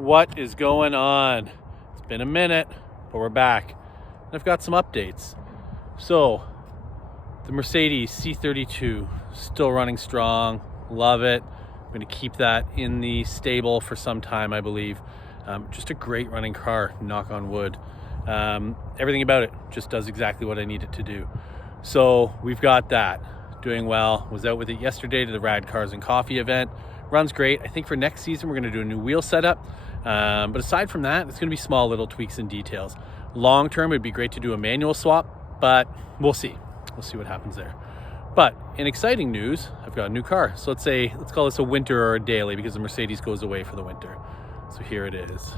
What is going on? It's been a minute, but we're back. And I've got some updates. So, the Mercedes C32 still running strong. Love it. I'm going to keep that in the stable for some time, I believe. Just a great running car, knock on wood. Everything about it just does exactly what I need it to do. So we've got that doing well. Was out with it yesterday to the Rad Cars and Coffee event. Runs great. I think for next season we're going to do a new wheel setup. But aside from that, it's going to be small little tweaks and details. Long term, it'd be great to do a manual swap, but we'll see. We'll see what happens there. But in exciting news, I've got a new car. So let's call this a winter or a daily because the Mercedes goes away for the winter. So here it is.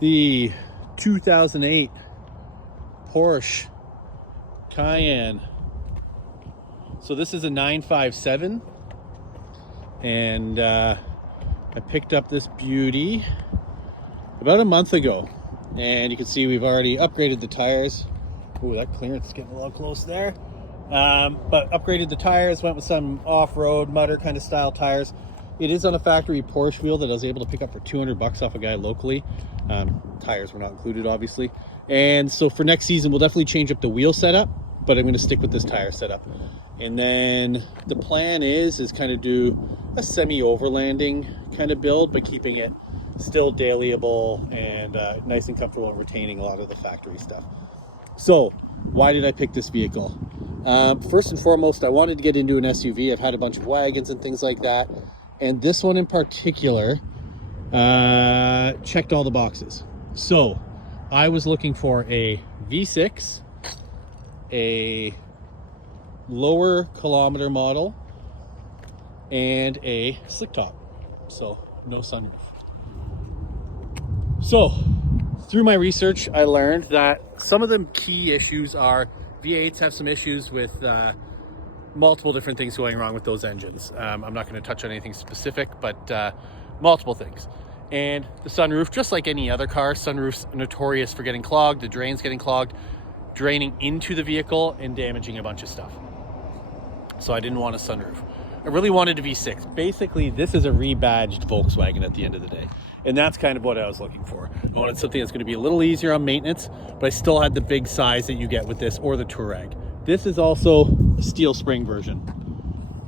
The 2008 Porsche Cayenne. So this is a 957, and I picked up this beauty about a month ago, and you can see we've already upgraded the tires. Ooh, that clearance is getting a little close there. But upgraded the tires, went with some off-road mutter kind of style tires. It is on a factory Porsche wheel that I was able to pick up for $200 off a guy locally. Tires were not included, obviously. And so for next season, we'll definitely change up the wheel setup, but I'm going to stick with this tire setup. And then the plan is kind of do a semi-overlanding kind of build, but keeping it still dailyable and nice and comfortable and retaining a lot of the factory stuff. So why did I pick this vehicle? First and foremost, I wanted to get into an SUV. I've had a bunch of wagons and things like that. And this one in particular checked all the boxes. So I was looking for a V6, a lower kilometer model, and a slick top. So no sunroof. So through my research, I learned that some of the key issues are V8s have some issues with multiple different things going wrong with those engines. I'm not going to touch on anything specific, but multiple things. And the sunroof, just like any other car, sunroof's notorious for getting clogged, the drains getting clogged, draining into the vehicle and damaging a bunch of stuff. So I didn't want a sunroof. I really wanted a V6. Basically, this is a rebadged Volkswagen at the end of the day. And that's kind of what I was looking for. I wanted something that's going to be a little easier on maintenance, but I still had the big size that you get with this or the Touareg. This is also a steel spring version.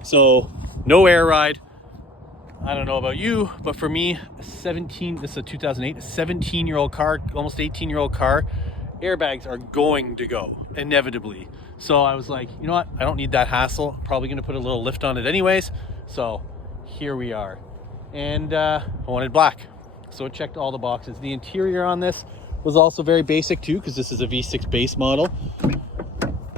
So no air ride. I don't know about you, but for me, this is a 2008, a 17-year-old car, almost 18-year-old car, airbags are going to go, inevitably. So I was like, you know what? I don't need that hassle. Probably going to put a little lift on it anyways. So here we are. And I wanted black. So it checked all the boxes. The interior on this was also very basic too, because this is a V6 base model.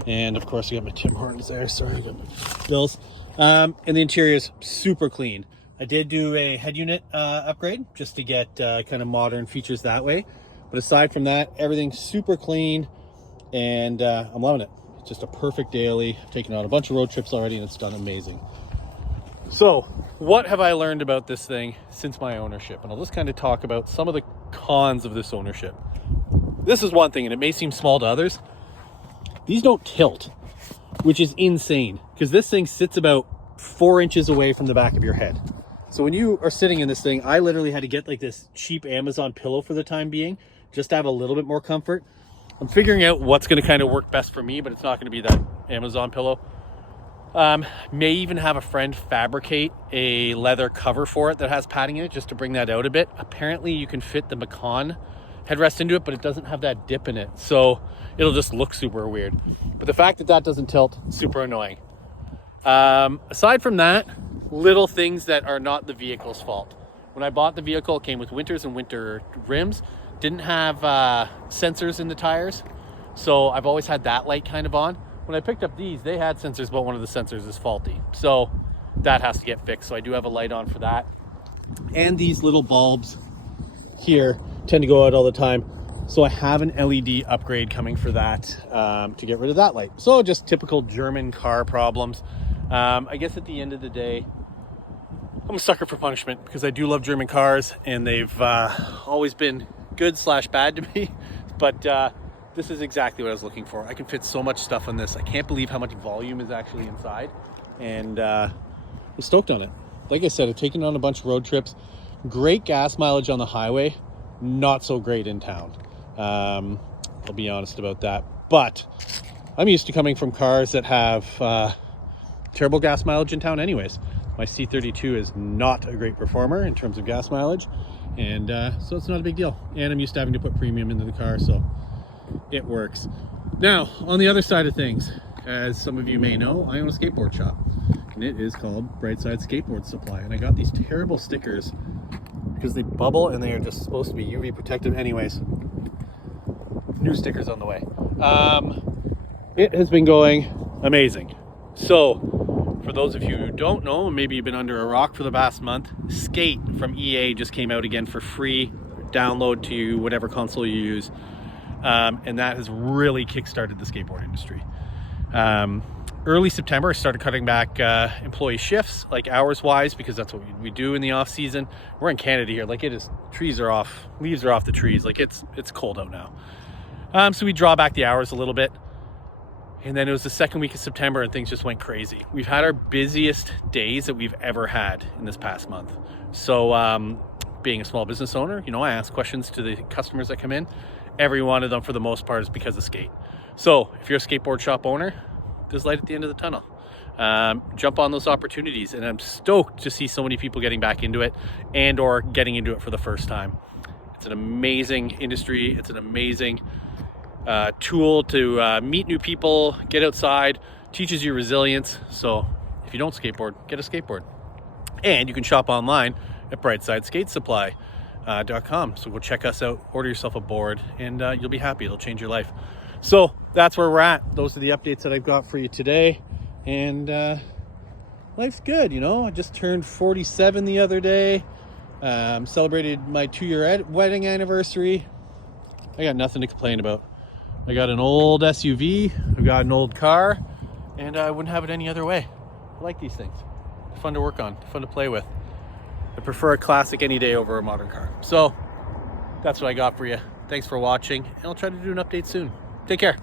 And of course I got my Tim Hortons there. Sorry, I got my bills. And the interior is super clean. I did do a head unit upgrade just to get kind of modern features that way. But aside from that, everything's super clean, and I'm loving it. It's just a perfect daily. I've taken out a bunch of road trips already, and it's done amazing. So what have I learned about this thing since my ownership? And I'll just kind of talk about some of the cons of this ownership. This is one thing, and it may seem small to others. These don't tilt, which is insane, because this thing sits about 4 inches away from the back of your head. So when you are sitting in this thing, I literally had to get like this cheap Amazon pillow for the time being, just to have a little bit more comfort. I'm figuring out what's going to kind of work best for me, but it's not going to be that Amazon pillow. May even have a friend fabricate a leather cover for it that has padding in it, just to bring that out a bit. Apparently you can fit the Macan headrest into it, but it doesn't have that dip in it, so it'll just look super weird. But the fact that that doesn't tilt, super annoying. Aside from that, little things that are not the vehicle's fault. When I bought the vehicle, it came with winters and winter rims. Didn't have sensors in the tires, so I've always had that light kind of on. When I picked up these, they had sensors, but one of the sensors is faulty, so that has to get fixed. So I do have a light on for that. And these little bulbs here tend to go out all the time, so I have an LED upgrade coming for that to get rid of that light. So just typical German car problems. I guess at the end of the day, I'm a sucker for punishment because I do love German cars, and they've always been good / bad to me. But this is exactly what I was looking for. I can fit so much stuff on this. I can't believe how much volume is actually inside. And I'm stoked on it. Like I said, I've taken on a bunch of road trips. Great gas mileage on the highway, not so great in town. I'll be honest about that. But I'm used to coming from cars that have terrible gas mileage in town anyways. My C32 is not a great performer in terms of gas mileage, and so it's not a big deal. And I'm used to having to put premium into the car, so it works. Now, on the other side of things, as some of you may know, I own a skateboard shop, and it is called Brightside Skateboard Supply. And I got these terrible stickers because they bubble and they are just supposed to be UV protective. Anyways, new stickers on the way. It has been going amazing. So, for those of you who don't know, maybe you've been under a rock for the past month, Skate from EA just came out again for free. Download to whatever console you use. And that has really kickstarted the skateboard industry. Early September, I started cutting back employee shifts, like hours-wise, because that's what we do in the off-season. We're in Canada here, like it is, trees are off, leaves are off the trees, like it's cold out now. So we draw back the hours a little bit. And then it was the second week of September and things just went crazy. We've had our busiest days that we've ever had in this past month. So being a small business owner, you know, I ask questions to the customers that come in. Every one of them, for the most part, is because of skate. So if you're a skateboard shop owner, there's light at the end of the tunnel. Jump on those opportunities. And I'm stoked to see so many people getting back into it and or getting into it for the first time. It's an amazing industry. It's an amazing tool to meet new people, get outside, teaches you resilience. So if you don't skateboard, get a skateboard. And you can shop online at brightsideskatessupply.com. So go check us out, order yourself a board, and you'll be happy. It'll change your life. So that's where we're at. Those are the updates that I've got for you today. And life's good, you know. I just turned 47 the other day. Celebrated my 2-year wedding anniversary. I got nothing to complain about. I got an old SUV, I've got an old car, and I wouldn't have it any other way. I like these things. They're fun to work on, fun to play with. I prefer a classic any day over a modern car. So that's what I got for you. Thanks for watching, and I'll try to do an update soon. Take care.